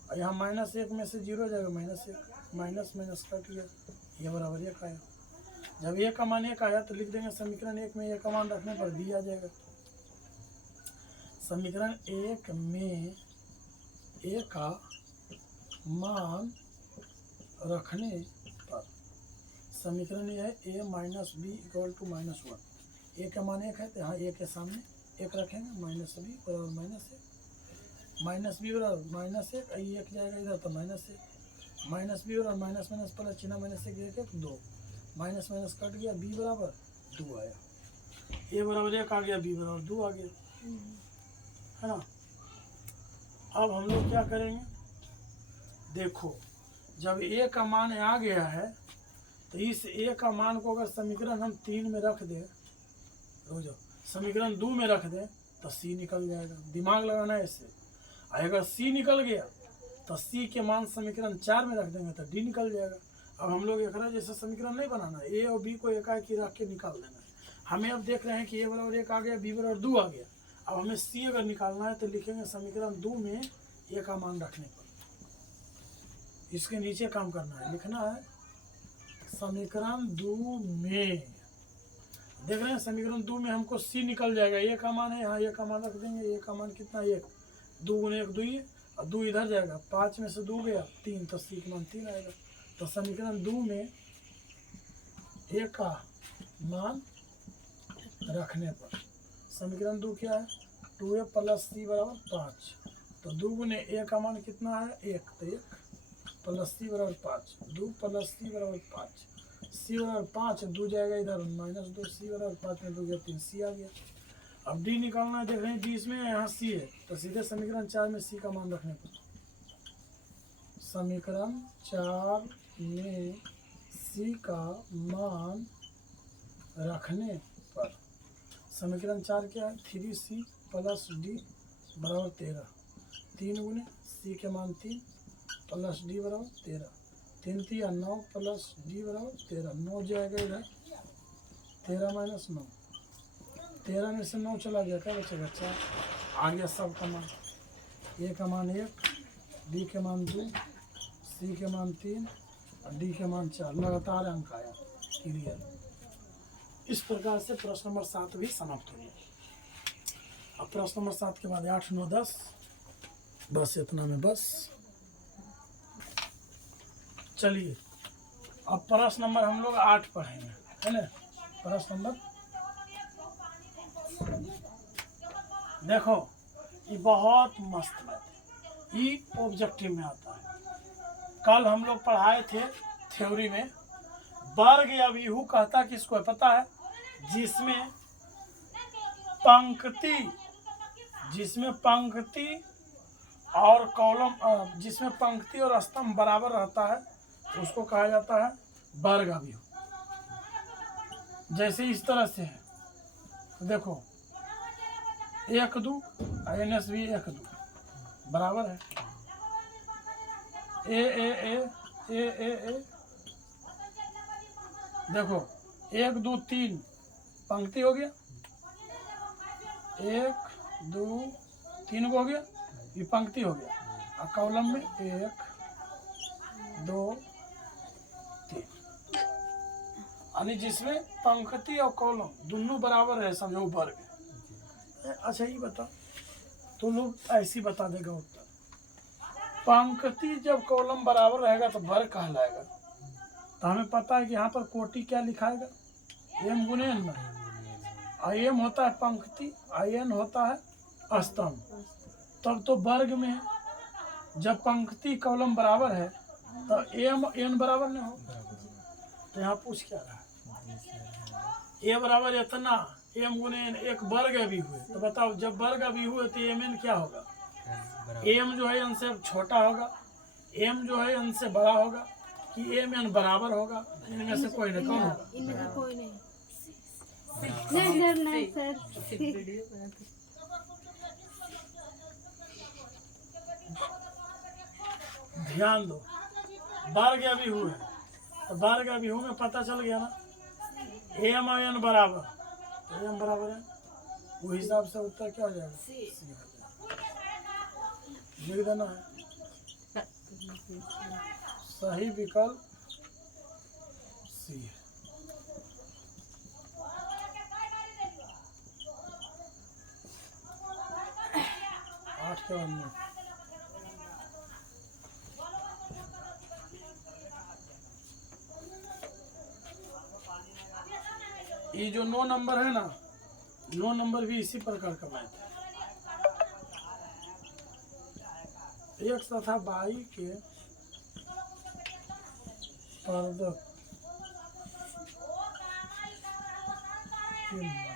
और यहाँ माइनस 1 में से 0 जाएगा माइनस 1, माइनस माइनस कट गया, ये बराबर 1 आया। जब ए का मान 1 आया तो लिख देंगे समीकरण 1 में ए का मान रखने पर बी आ जाएगा। समीकरण 1 में ए का मान रखने पर समीकरण ये है A minus B equal to minus 1। A का मान 1 है तो यहाँ ए के सामने 1 रखेंगे, माइनस बी बराबर माइनस 1, माइनस बी बराबर माइनस 1, ये 1 जाएगा इधर तो माइनस 1, माइनस बी बराबर माइनस माइनस प्लस चिन्ह माइनस 1 1 2, माइनस माइनस कट गया, बी बराबर 2 आया। ए बराबर 1 आ गया, बी बराबर 2 आ गया, है ना। अब हम लोग क्या करेंगे, देखो जब ए का मान आ गया है तो इस ए का मान को अगर समीकरण हम 3 में रख दें, रोजो समीकरण 2 में रख दें तो सी निकल जाएगा। दिमाग लगाना है इससे। अगर सी निकल गया तो सी के मान समीकरण 4 में रख देंगे तो डी निकल जाएगा। अब हम लोग एक जैसा समीकरण नहीं बनाना, ए और बी को एकाएक ही रख के निकाल देना है। हमें अब देख रहे हैं कि ए बराबर 1 आ गया, बी बराबर 2 आ गया। अब हमें सी अगर निकालना है तो लिखेंगे समीकरण 2 में ए का मान रखने पर इसके नीचे काम करना है, लिखना है समीकरण 2 में। देख रहे हैं समीकरण 2 में हमको सी निकल जाएगा, ए का मान है, यहाँ ए का मान रख देंगे। ए का मान कितना 1, 2 गुने 1 2 ही, और 2 इधर जाएगा, 5 में से 2 गया 3, तो सी का मान 3 आएगा। तो समीकरण 2 में ए का मान रखने पर समीकरण 2 क्या है 2a प्लस सी बराबर 5, तो 2 गुने ए का मान कितना है 1, तो 1 प्लस सी बराबर 5, 2 प्लस सी बराबर 5, सी बराबर 5, 2 जाएगा इधर माइनस 2, सी बराबर 5 में 2 गया 3, सी आ गया। अब डी निकालना है, देख रहे हैं डी इसमें यहाँ सी है, तो सीधे समीकरण 4 में सी का मान रखने पर समीकरण 4 में सी का मान रखने पर समीकरण 4 क्या है, 3c प्लस डी बराबर 13, 3 गुने सी के मान 3 प्लस डी बराबर 13, 3 3 9 प्लस डी बराबर 13, 9 जाएगा इधर, 13 माइनस 9, 13 में से 9 चला गया, क्या बचेगा 4, आ गया सब का मान, ए का मान 1, बी के मान 2, सी के मान 3 और डी के मान 4, लगातार अंक आया, क्लियर। इस प्रकार से प्रश्न नंबर 7 भी समाप्त हो गया। अब प्रश्न नंबर 7 के बाद 8 9 10, बस इतना में बस। चलिए अब प्रश्न नंबर हम लोग 8 पढ़ेंगे, है ना। प्रश्न नंबर देखो, ये बहुत मस्त मैथ, ये ऑब्जेक्टिव में आता है। कल हम लोग पढ़ाए थे थ्योरी में, वर्ग या व्यूह कहता किसको है पता है, जिसमें पंक्ति और कॉलम, जिसमें पंक्ति और स्तंभ बराबर रहता है उसको कहा जाता है वर्ग व्यूह। जैसे इस तरह से है, तो देखो 1 2 NS भी 1 2 बराबर है, ए देखो 1 2 3 पंक्ति हो गया, 1 2 3 हो गया, ये पंक्ति हो गया, और कॉलम में 1 2 3, यानी जिसमें पंक्ति और कॉलम दोनों बराबर है, समझो वर्ग है। अच्छा ये बता, तो लोग ऐसी बता देगा उत्तर, पंक्ति जब कॉलम बराबर रहेगा तो वर्ग कहलाएगा। तो हमें पता है कि यहाँ पर कोटि क्या लिखाएगा, एम गुने एन में, आई एम होता है पंक्ति, आई एन होता है स्तंभ, तब तो वर्ग में जब पंक्ति कॉलम बराबर है तो एम एन बराबर नहीं हो। तो यहाँ पूछ क्या रहा है, ए बराबर इतना, एम गुने एन, एक वर्ग अभी हुए, तो बताओ जब वर्ग अभी हुए तो एम एन क्या होगा, एम जो है एन से छोटा होगा, एम जो है एन से बड़ा होगा, कि एम एन बराबर होगा, इनमें से कोई नहीं, कौन होगा, इनमें से कोई नहीं। ध्यान दो, वर्ग अभी हुए, तो वर्ग अभी हुए में पता चल गया ना, एम और एन बराबर, तो एम बराबर है, वो हिसाब से उत्तर क्या हो जाएगा, लिख देना है, सही विकल्प सी है। आठ के बाद में ये जो 9 नंबर है ना, 9 नंबर भी इसी प्रकार का मैथ है। x तथा y के पारदर्श के मान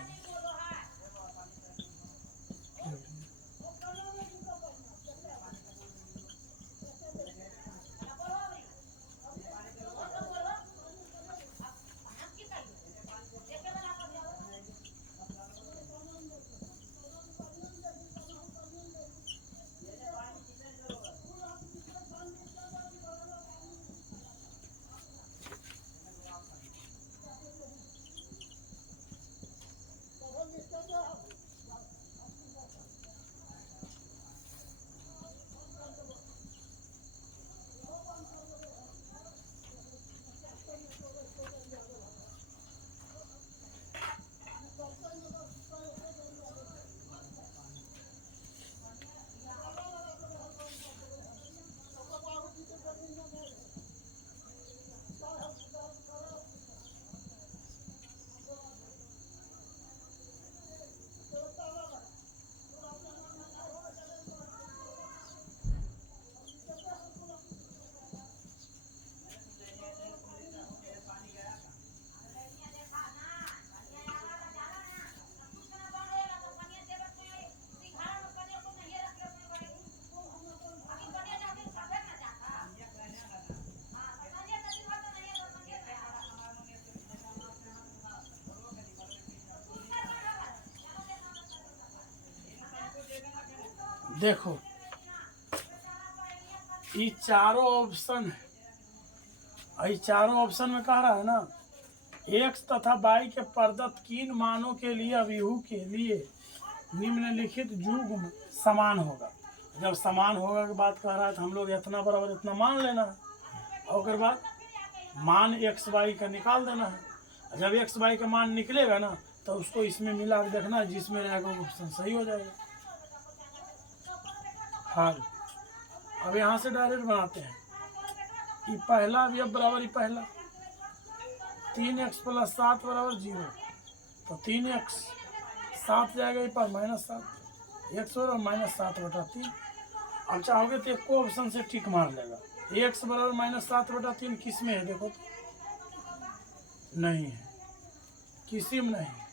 देखो ये चारों ऑप्शन है, ये चारों ऑप्शन में कह रहा है ना एक्स तथा वाई के प्रदत्त किन मानों के लिए अभिहू के लिए निम्नलिखित युग्म समान होगा। जब समान होगा की बात कह रहा है तो हम लोग इतना बराबर इतना मान लेना है और उसके बाद मान एक्स वाई का निकाल देना है। जब एक्स वाई का मान निकलेगा ना तो उसको इसमें मिला के देखना है, जिसमें रहेगा ऑप्शन सही हो जाएगा। हाँ अब यहाँ से डायरेक्ट बनाते हैं। ये पहला अवयव बराबर, ये पहला 3x + 7 = 0, तो 3x 7 जाएगा ये पर -7, x बराबर -7/3। अब चाहोगे तो एक को ऑप्शन से टिक मार लेगा। x बराबर -7/3 किस में है देखो तो, नहीं है, किसी में नहीं है,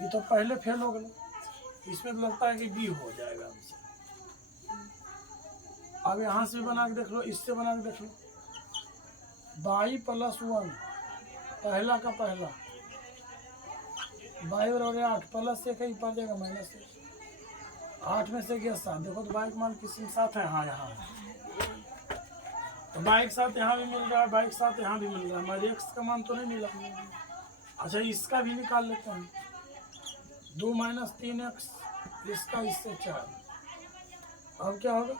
ये तो पहले फेल हो गया। इसमें तो लगता है कि बी हो जाएगा हमसे। अब यहाँ से बना के देख लो, इससे बना के देख लो। y + 1 पहला का पहला y बराबर 8 + 1 ही पड़ जाएगा -1। 8 में से गया 7, देखो तो y का मान किसी के साथ है, हाँ यहाँ है, तो y के साथ यहाँ भी मिल रहा है, y के साथ यहाँ भी मिल रहा है, हमारे x का मान तो नहीं मिला। अच्छा इसका भी निकाल लेते हैं। 2 - 3x, इसका इससे 4। अब क्या होगा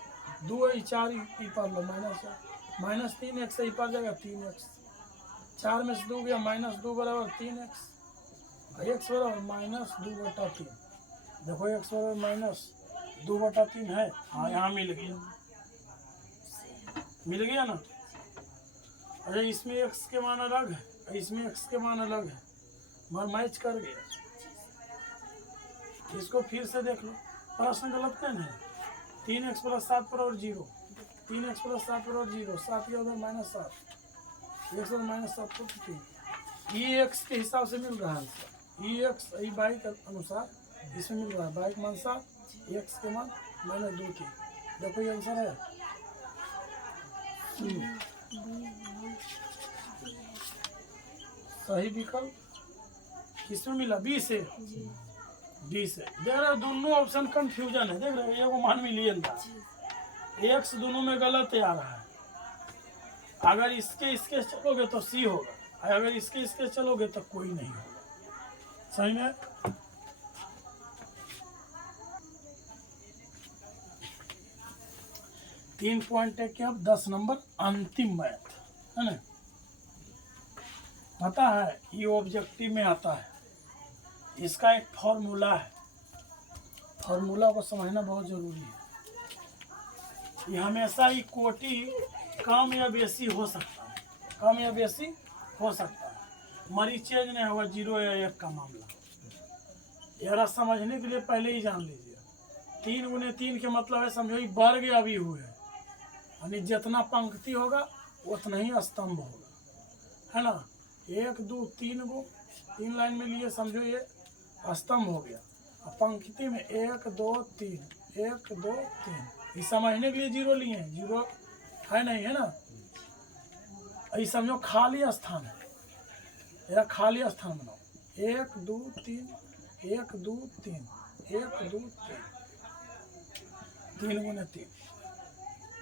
2 4 ही पढ़ लो -3x ही पड़ जाएगा 3x। 4 में से 2 गया -2 बराबर 3x, x बराबर -2/3। देखो x बराबर -2/3 है, हाँ यहाँ मिल गया ना। अरे इसमें x के मान अलग है, इसमें x के मान अलग है, मगर मैच कर गया। इसको फिर से देख लो, प्रश्न गलत नहीं है। 3x + 7 = 0, 3x + 7 = 0, 7 के उधर -7, x -7/3। ये x के हिसाब से मिल रहा है आंसर, ये x ये y के अनुसार इसमें मिल रहा है। y का मान 7, x के मान -2/3। देखो ये आंसर है। सही विकल्प किसमें मिला, बी से। डी से देख रहे हो, दोनों ऑप्शन कंफ्यूजन है, देख रहे हो, एगो मान मिलियन था, एक्स दोनों में गलत आ रहा है। अगर इसके चलोगे तो सी होगा, अगर इसके चलोगे तो कोई नहीं होगा। सही में 3.1 के अब 10 नंबर अंतिम मैथ है ना। पता है ये ऑब्जेक्टिव में आता है, इसका एक फॉर्मूला है, फॉर्मूला को समझना बहुत जरूरी है। ये हमेशा ही कोटि कम या बेसी हो सकता है, कम या बेसी हो सकता है, मरी चेंज नहीं होगा 0 या 1 का मामला। यार समझने के लिए पहले ही जान लीजिए 3 × 3 के मतलब है, समझो वर्ग अभी हुए, यानी जितना पंक्ति होगा उतना ही स्तंभ होगा, है ना। 1 2 3 गो 3 लाइन में लिए, समझो ये स्तंभ हो गया। अब पंक्ति में 1 2 3 1 2 3, ये समझने के लिए 0 लिए हैं, 0 है नहीं, है ना। ये समझो खाली स्थान है, या खाली स्थान बनाओ। 1 2 3 1 2 3 1 2 3 3 × 3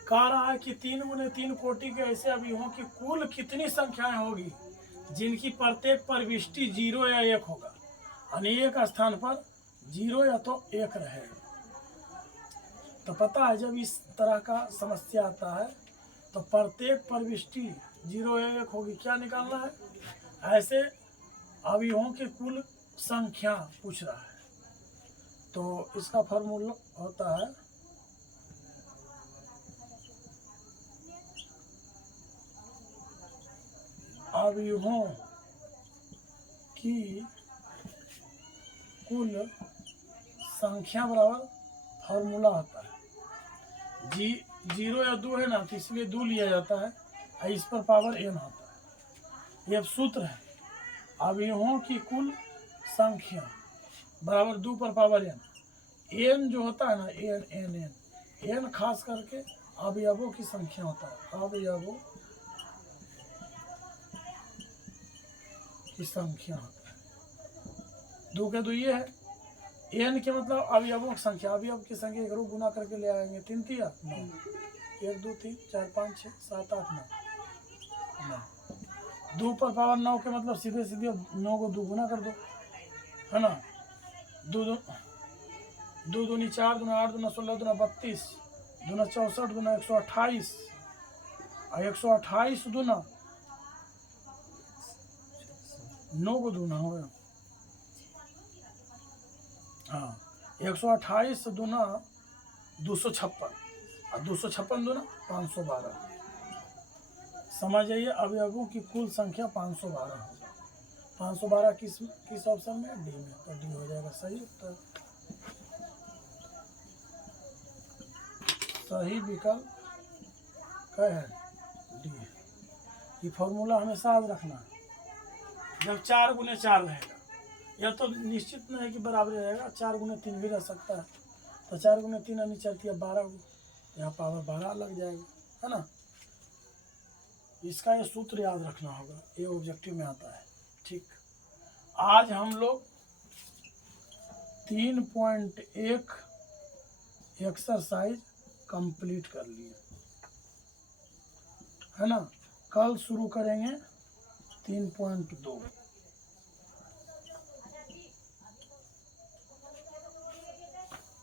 कह रहा है कि 3 × 3 कोटि के ऐसे अवयवों की कुल कितनी संख्याएं होगी जिनकी प्रत्येक प्रविष्टि 0 या 1 होगा, अनेक स्थान पर 0 या तो 1 रहेगा। तो पता है जब इस तरह का समस्या आता है तो प्रत्येक प्रविष्टि 0 या 1 होगी, क्या निकालना है, ऐसे अवयवों की कुल संख्या पूछ रहा है। तो इसका फॉर्मूला होता है अवयवों की कुल संख्या बराबर फॉर्मूला होता है 0 या 2 है ना, तो इसलिए 2 लिया जाता है, इस पर पावर n होता है। यह सूत्र है अवयवों की कुल संख्या बराबर 2 पर पावर n। n जो होता है ना n खास करके अवयवों की संख्या होता है, अवयवों की संख्या होता है। 2 के 2 ये है, n के मतलब अवयवों की संख्या, अवयव की संख्या एक रूप गुना करके ले आएंगे। 3 तिया 9, 1 2 3 4 5 6 7 8 9, 2 पर पावर 9 के मतलब सीधे सीधे 9 को 2 गुना कर दो, है ना। 2 दूनी 4, 2 8, 2 16, 2 32, 2 64, 2 128 और 128 दूना 9 को दूना हो गया। हाँ, 128 दूना 256 और 256 दूना 512। समझ जाइए अवयवों की कुल संख्या 512 होगा। 512 किस ऑप्शन में? डी में। तो डी हो जाएगा सही उत्तर। सही विकल्प क्या है? डी। ये फॉर्मूला हमेशा याद रखना। जब 4 गुने 4 रहेगा, यह तो निश्चित नहीं है कि बराबर रहेगा, 4 गुने 3 भी रह सकता है। तो 4 गुने 3 यानी 12, यहाँ पावर 12 लग जाएगा, है ना। इसका ये सूत्र याद रखना होगा, ये ऑब्जेक्टिव में आता है। ठीक, आज हम लोग 3.1 एक्सरसाइज कंप्लीट कर लिए, है ना। कल शुरू करेंगे 3.2।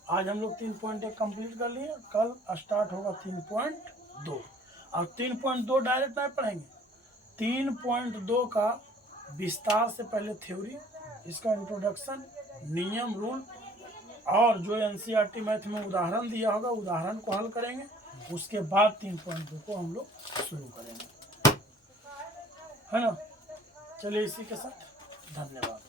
आज हम लोग 3.1 कंप्लीट कर लिए, कल स्टार्ट होगा 3.2। और 3.2 डायरेक्ट नहीं पढ़ेंगे, 3.2 का विस्तार से पहले थ्योरी, इसका इंट्रोडक्शन, नियम, रूल, और जो एनसीईआरटी मैथ में उदाहरण दिया होगा उदाहरण को हल करेंगे। उसके बाद 3.2 को हम लोग शुरू करेंगे, है ना। चलिए इसी के साथ धन्यवाद।